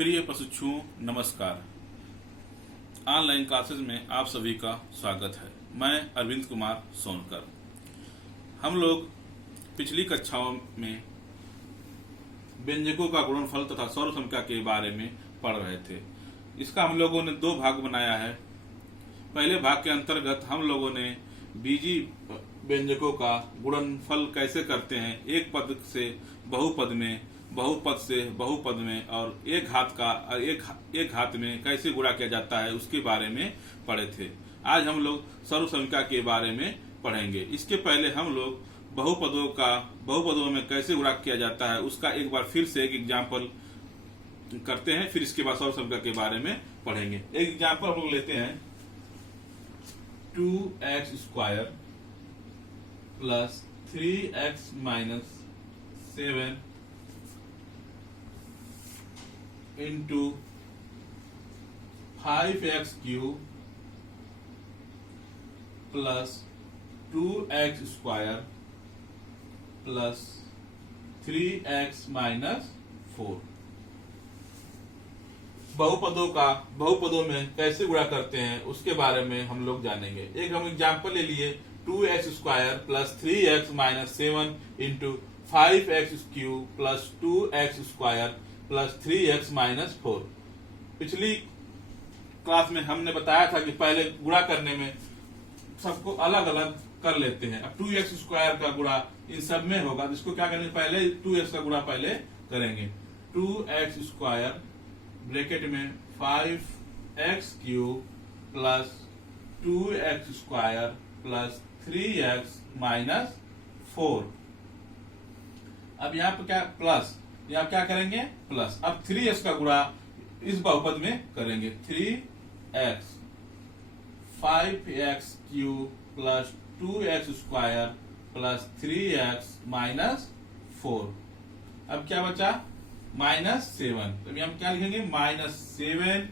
प्रिय प्रशिक्षुओं नमस्कार। ऑनलाइन क्लासेस में आप सभी का स्वागत है। मैं अरविंद कुमार सोनकर। हम लोग पिछली कक्षाओं में व्यंजकों का गुणनफल तथा सर्वसंख्या के बारे में पढ़ रहे थे। इसका हम लोगों ने दो भाग बनाया है। पहले भाग के अंतर्गत हम लोगों ने बीजी व्यंजकों का गुणनफल कैसे करते हैं, एक पद से बहुपद में, बहुपद से बहुपद में, और एक घात में कैसे गुणा किया जाता है उसके बारे में पढ़े थे। आज हम लोग सर्वसंख्या के बारे में पढ़ेंगे। इसके पहले हम लोग बहुपदों में कैसे गुणा किया जाता है उसका एक बार फिर से एक एग्जाम्पल करते हैं, फिर इसके बाद सर्वसंख्या के बारे में पढ़ेंगे। एक एग्जाम्पल हम लोग लेते हैं 2x² plus 3x minus 7 into 5x³ plus 2x² plus 3x minus 4। बहुपदों में कैसे गुणा करते हैं उसके बारे में हम लोग जानेंगे। एक हम एग्जाम्पल ले लिए 2x² plus 3x minus 7 into 5x³ plus 2x² plus 3x minus 4। पिछली क्लास में हमने बताया था कि पहले गुणा करने में सबको अलग अलग कर लेते हैं। अब 2x² का गुणा इन सब में होगा, जिसको क्या करेंगे, पहले 2x का गुणा पहले करेंगे। 2x² ब्रैकेट में 5x³ plus 2x² plus 3x minus 4। अब यहाँ पर क्या प्लस, यहाँ क्या करेंगे प्लस। अब 3x का गुणा इस बहुपद में करेंगे। 3x 5x³ plus 2x² plus 3x minus 4। अब क्या बचा -7। तो हम क्या लिखेंगे -7।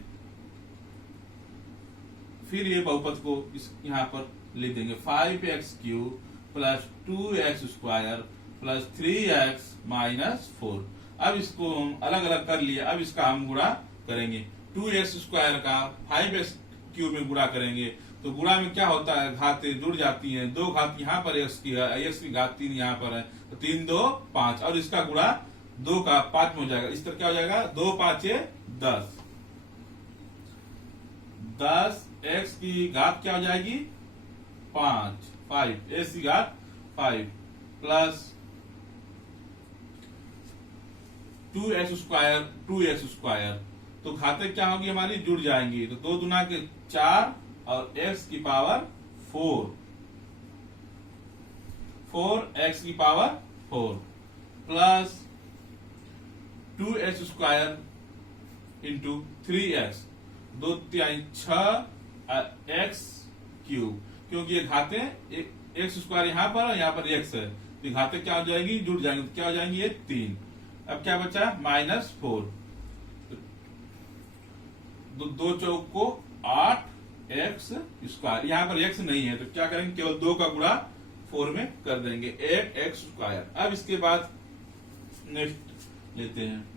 फिर ये बहुपद को यहाँ पर लिख देंगे 5x³ plus 2x² plus 3x minus 4। अब इसको हम अलग अलग कर लिए। अब इसका हम गुणा करेंगे। 2x² का 5x³ में गुणा करेंगे तो गुणा में क्या होता है, घातें जुड़ जाती हैं। दो घात यहाँ पर x की घात 3 यहाँ पर है, तो 3 2 5, और इसका गुणा 2 का 5 में हो जाएगा। इस तरह क्या हो जाएगा 2 5 10। 10 x की घात क्या हो जाएगी 5 x की घात 5 प्लस 2x²। तो घातें क्या होगी हमारी, जुड़ जाएंगी। तो 2 दूना के 4 और x की पावर 4x की power 4 plus 2x² into 3x 2 3 6x³, क्योंकि ये घातें x² यहाँ पर है, यहाँ पर x है, तो घातें क्या हो जाएंगी, जुड़ जाएंगी। क्या हो जाएंगी ये 3। अब क्या बचा -4। 2 चौक को 8x²। यहाँ पर x नहीं है तो क्या करेंगे, केवल 2 का गुणा 4 में कर देंगे 8x²। अब इसके बाद नेक्स्ट लेते हैं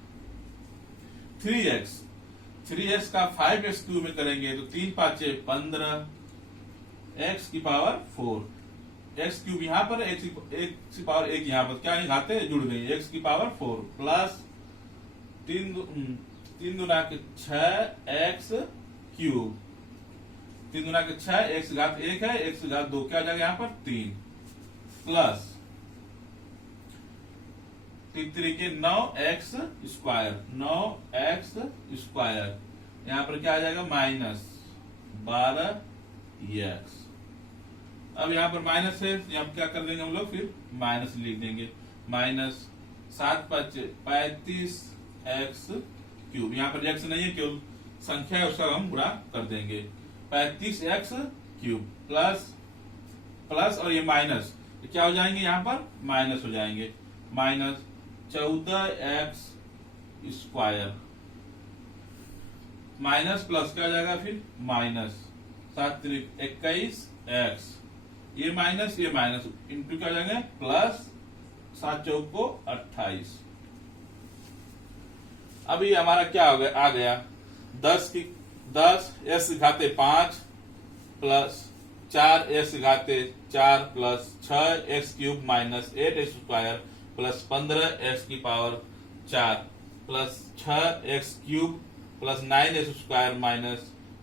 3x का 5x³ में करेंगे तो 3 5 15 x की पावर 4। x³ यहाँ पर, x की पावर 1 यहाँ पर, क्या घातें जुड़ गई, x की पावर 4 प्लस 3 दूना के 6x³। 3 दूना के 6, x की घात 1 है, x की घात 2, क्या हो जाएगा यहाँ पर 3 प्लस 3 के 9x²। 9x², यहाँ पर क्या आ जाएगा -12x। अब यहाँ पर माइनस है, यहाँ पर क्या कर देंगे हम लोग, फिर माइनस लिख देंगे। -7 5 35x³ यहाँ पर x नहीं है, केवल संख्या है, उसका हम गुणा कर देंगे। 35x³ प्लस और ये माइनस, तो क्या हो जाएंगे यहाँ पर माइनस हो जाएंगे। -14x² माइनस प्लस क्या हो जाएगा, फिर -7 21x। ये माइनस इंटू क्या हो जाएंगे प्लस 7 चौक को 28। अभी हमारा क्या हो गया, आ गया 10 एक्स की घाते 5 प्लस 4 एक्स की घाते 4 plus 6 x cube minus 8 x square plus 15 x की power 4 plus 6 x cube plus 9 x square minus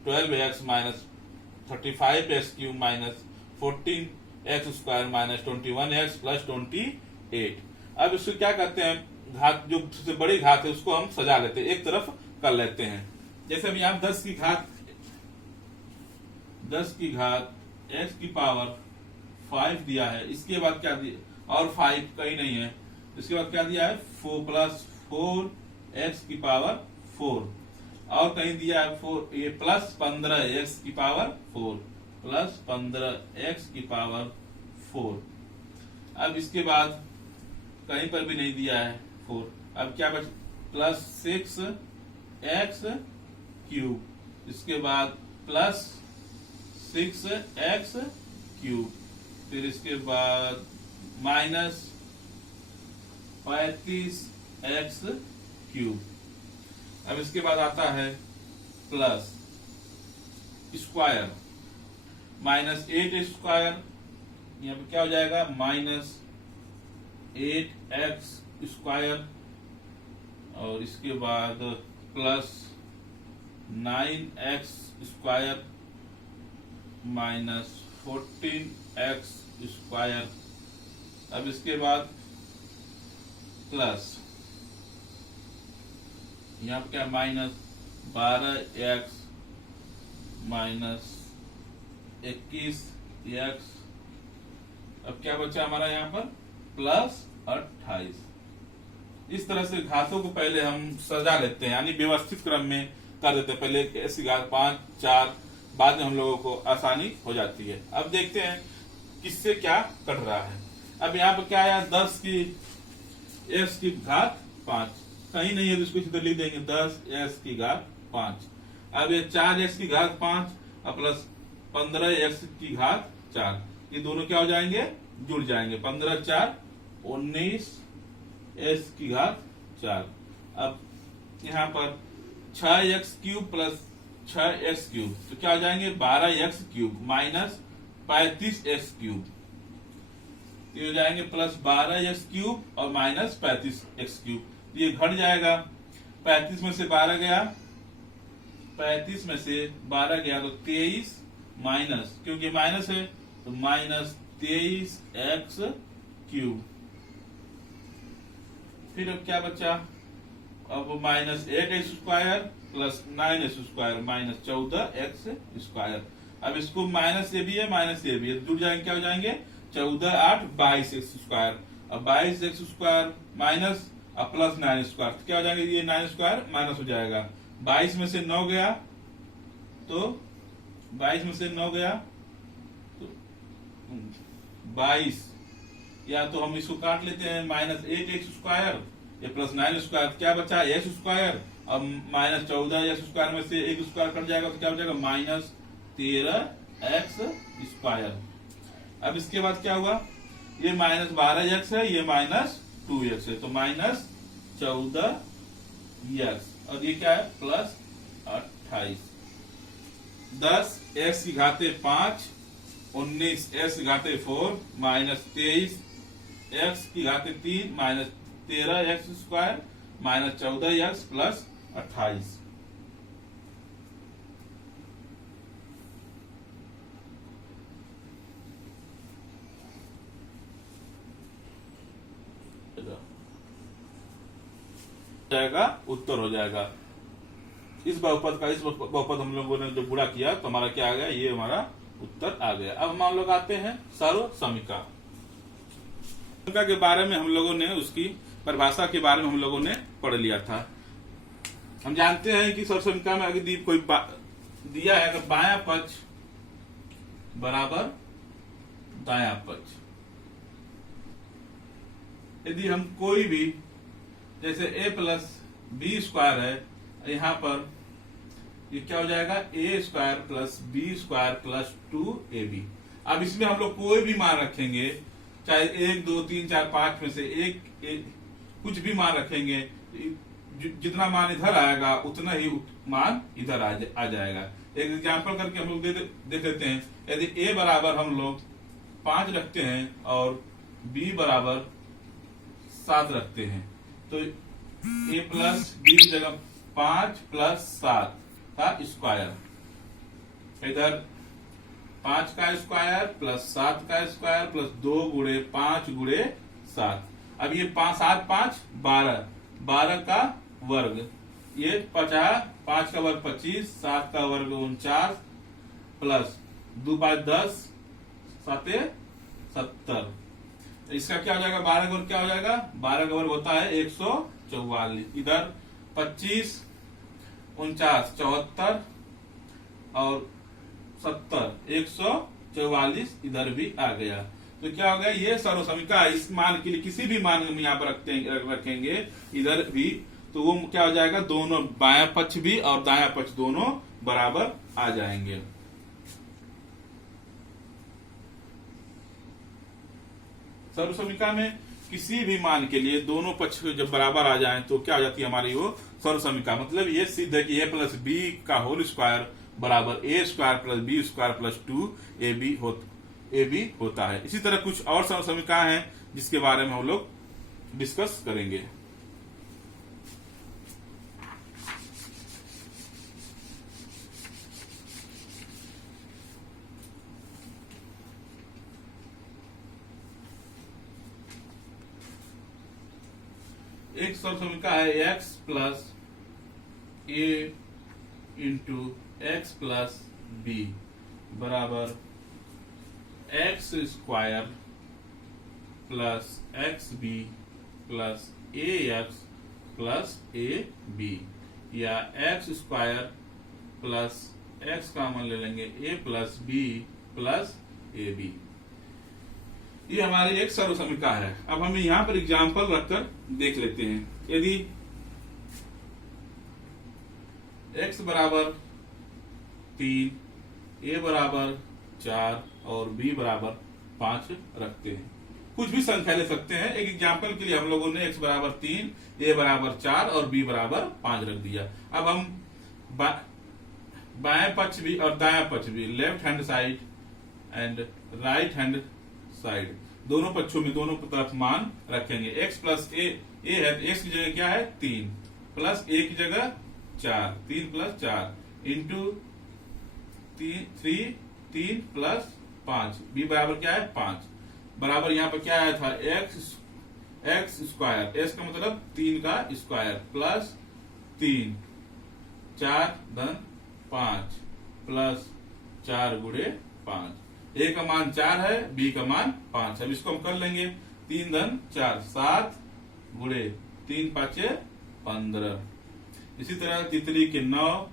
12 x minus 35 x cube minus 14 x square minus 21 x plus 28। अब इसको क्या करते हैं, घात जो सबसे बड़ी घात है उसको हम सजा लेते हैं, एक तरफ कर लेते हैं। जैसे अभी आप 10 की घात x की पावर 5 दिया है, इसके बाद क्या दिया, और 5 कहीं नहीं है, इसके बाद क्या दिया है 4 प्लस 4 एक्स की पावर 4, और कहीं दिया है 4, ये प्लस 15 एक्स की पावर 4 प्लस 15 एक्स की पावर 4। अब इसके बाद कहीं पर भी नहीं दिया है 4, अब क्या बच, प्लस 6 एक्स क्यूब, इसके बाद प्लस 6 एक्स क्यूब, फिर इसके बाद माइनस 35 एक्स क्यूब। अब इसके बाद आता है प्लस स्क्वायर माइनस 8 स्क्वायर, यहाँ पे क्या हो जाएगा माइनस 8 एक्स स्क्वायर, और इसके बाद plus 9 x square minus 14 x square. अब इसके बाद प्लस यहाँ पे क्या माइनस 12 एक्स माइनस 21 एक्स। अब क्या बचा हमारा यहाँ पर प्लस 28। इस तरह से घातों को पहले हम सजा लेते हैं, यानी व्यवस्थित क्रम में कर देते हैं, पहले ऐसी घात 5 4, बाद में हम लोगों को आसानी हो जाती है। अब देखते हैं किससे क्या कट रहा है। अब यहाँ पर क्या आया 10 की एक्स की घात 5, कहीं नहीं है तो इसको इधर लिख देंगे 10 एक्स की घात 5। अब ये 4 एक्स की घात 5 और प्लस 15 एक्स की घात 4, ये दोनों क्या हो जाएंगे, जुड़ जाएंगे, 15 4 19 एक्स की घात 4। अब यहाँ पर 6 x cube plus 6 x cube, तो क्या हो जाएंगे 12 x cube minus 35 x cube, ये हो जाएंगे प्लस 12 एक्स क्यूब और माइनस 35 एक्स क्यूब। ये घट जाएगा, 35 में से 12 गया, 35 में से 12 गया तो 23 माइनस, क्योंकि माइनस है तो माइनस 23 एक्स क्यूब। फिर अब क्या बचा, अब minus 8 x square plus 9 x square minus 14 x square. अब इसको माइनस ये भी है माइनस ये भी है, जुड़ जाएंगे, क्या हो जाएंगे 14 8 22 एक्स स्क्वायर। अब 22 एक्स स्क्वायर माइनस अब प्लस 9 स्क्वायर, क्या हो जाएंगे, ये 9 स्क्वायर माइनस हो जाएगा। 22 में से 9 गया तो 22 में से 9 गया तो 22, या तो हम इसको काट लेते हैं माइनस 8 एक्स स्क्वायर ये प्लस 9 स्क्वायर, क्या बचा एक्स स्क्वायर, अब माइनस 14 एक्स स्क्वायर में से एक स्क्वायर कट जाएगा तो क्या हो जाएगा माइनस 13 एक्स स्क्वायर। अब इसके बाद क्या हुआ, ये माइनस 12 एक्स है, ये माइनस 2 एक्स है, तो माइनस 14 एक्स, और ये क्या है प्लस 28। 10 एक्स की घाते 5 19 एक्स की घाते 4 माइनस 23 एक्स की घाते 3 minus 13 x square minus 14 x plus 28। जाएगा उत्तर हो जाएगा। इस बहुपद हम लोगों ने जो गुणा किया तो हमारा क्या आ गया, ये हमारा उत्तर आ गया। अब हम लोग आते हैं सर्व समीका के बारे में, हम लोगों ने उसकी परिभाषा के बारे में हम लोगों ने पढ़ लिया था। हम जानते हैं कि सर्व समीका में अगर कोई दिया है अगर बायां पक्ष बराबर दायां पक्ष, यदि हम कोई भी जैसे a प्लस बी स्क्वायर है, यहाँ पर ये क्या हो जाएगा a square plus b square plus 2ab। अब इसमें हम लोग कोई भी मान रखेंगे, चाहे 1 2 3 4 5 में से एक कुछ भी मान रखेंगे, जितना मान इधर आएगा उतना ही मान इधर आ जाएगा। एक एग्जांपल करके हम लोग देख लेते हैं। यदि a बराबर हम लोग 5 रखते हैं और b बराबर 7 रखते हैं तो a प्लस b की जगह 5 प्लस 7 का स्क्वायर, इधर 5 का स्क्वायर प्लस 7 का स्क्वायर प्लस 2 गुणे 5 गुणे 7। अब ये 5 7 5 12, 12 का वर्ग, ये 50, 5 का वर्ग 25, 7 का वर्ग 49 प्लस 2 5 10, 7 70। इसका क्या हो जाएगा? 12 का वर्ग क्या हो जाएगा? 12 का वर्ग होता है 144। इधर 25 49 74 और 70 144 इधर भी आ गया। तो क्या हो गया? ये सर्वसमीका इस मान के लिए किसी भी मान हम यहाँ पर रखेंगे इधर भी, तो वो क्या हो जाएगा? दोनों बायां पक्ष भी और दायां पक्ष दोनों बराबर आ जाएंगे। सर्वसमीका में किसी भी मान के लिए दोनों पक्ष जब बराबर आ जाएं तो क्या हो जाती है हमारी वो सर्वसमीका। मतलब ये सिद्ध है कि a प्लस बी का होल स्क्वायर बराबर a square plus b square plus 2ab होता है। इसी तरह कुछ और सर्वसमीका हैं जिसके बारे में हम लोग डिस्कस करेंगे। एक सर्वसमीका है x plus a into x plus B बराबर x square plus x B plus A x plus A B, या x square plus x common ले लेंगे a plus B plus A B. ये हमारी एक सर्वसमीका है। अब हम यहाँ पर एग्जाम्पल रखकर देख लेते हैं। यदि x बराबर 3, a बराबर 4 और b बराबर 5 रखते हैं, कुछ भी संख्या ले सकते हैं। एक एग्जाम्पल के लिए हम लोगों ने x बराबर 3, a बराबर 4 और b बराबर 5 रख दिया। अब हम बाएं पक्ष भी और दायां पक्ष भी, left hand side and right hand side, दोनों पक्षों में दोनों तरफ मान रखेंगे। x प्लस a है तो x की जगह क्या है? 3 प्लस a की जगह 4, 3 प्लस 4 इंटू 3 प्लस 5, b बराबर क्या है? 5 बराबर यहाँ पर क्या आया था? x स्क्वायर, x का मतलब 3 का स्क्वायर प्लस 3 4 धन 5 प्लस 4 गुणे 5। a का मान 4 है, b का मान 5 है। अब इसको हम कर लेंगे। 3 धन 4 7 गुणे 3 5 15। इसी तरह तितली के 9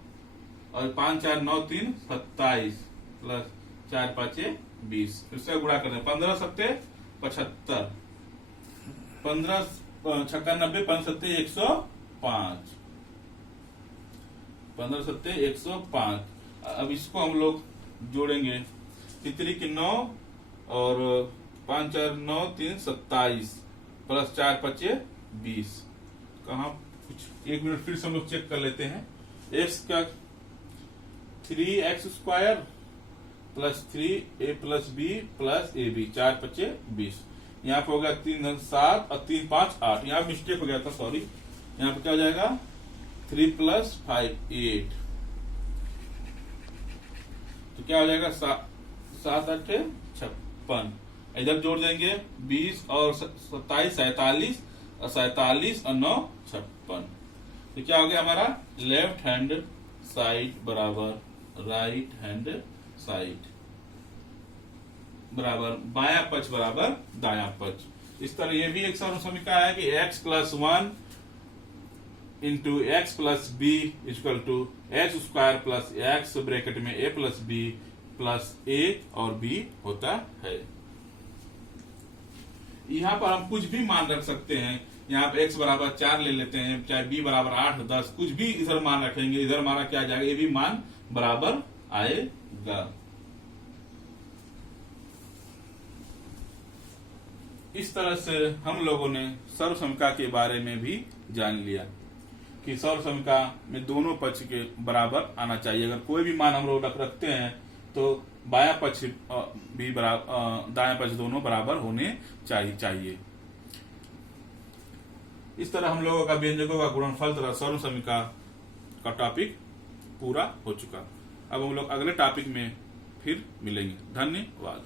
और 5 4 9 3 27 प्लस 4 5 20। फिर से गुणा करना, 15 7 75, 15 छक्का 90, 5 7 105, 15 7 105। अब इसको हम लोग जोड़ेंगे। तितली की 9 और 5 4 9 3 27 प्लस 4 5 20। कहा कुछ एक मिनट फिर से हम लोग चेक कर लेते हैं। x का 3x square plus 3a plus b plus ए बी, 4 5 20। यहाँ पे हो गया 3 धन 7 और 3 5 8। यहाँ मिस्टेक हो गया था, सॉरी। यहाँ पे क्या हो जाएगा? 3 प्लस 5 8। तो क्या हो जाएगा? 7 8 56। इधर जोड़ देंगे 20 और 27 47 और 47 और 9 56। तो क्या हो गया हमारा? लेफ्ट हैंड साइड बराबर राइट हैंड साइड बराबर बायां पक्ष बराबर दायां पक्ष। इस तरह ये भी एक सर्वसमीका है कि x plus 1 into x plus b equal to x square plus x bracket में a plus B plus a और b होता है। यहाँ पर हम कुछ भी मान रख सकते हैं। यहाँ पे x बराबर 4 ले लेते हैं, चाहे b बराबर 8 10, कुछ भी इधर मान रखेंगे। इधर हमारा क्या आ जाएगा? ये भी मान बराबर आएगा। इस तरह से हम लोगों ने सर्वसमीका के बारे में भी जान लिया। कि सौर समीका में दोनों पक्ष के बराबर आना चाहिए। अगर कोई भी मान हम लोग रखते हैं तो बायां पक्ष भी बराबर, दायां पक्ष दोनों बराबर होने चाहिए। इस तरह हम लोगों का व्यंजकों का गुणनफल तथा सौर समीका का टॉपिक पूरा हो चुका। अब हम लोग अगले टॉपिक में फिर मिलेंगे। धन्यवाद।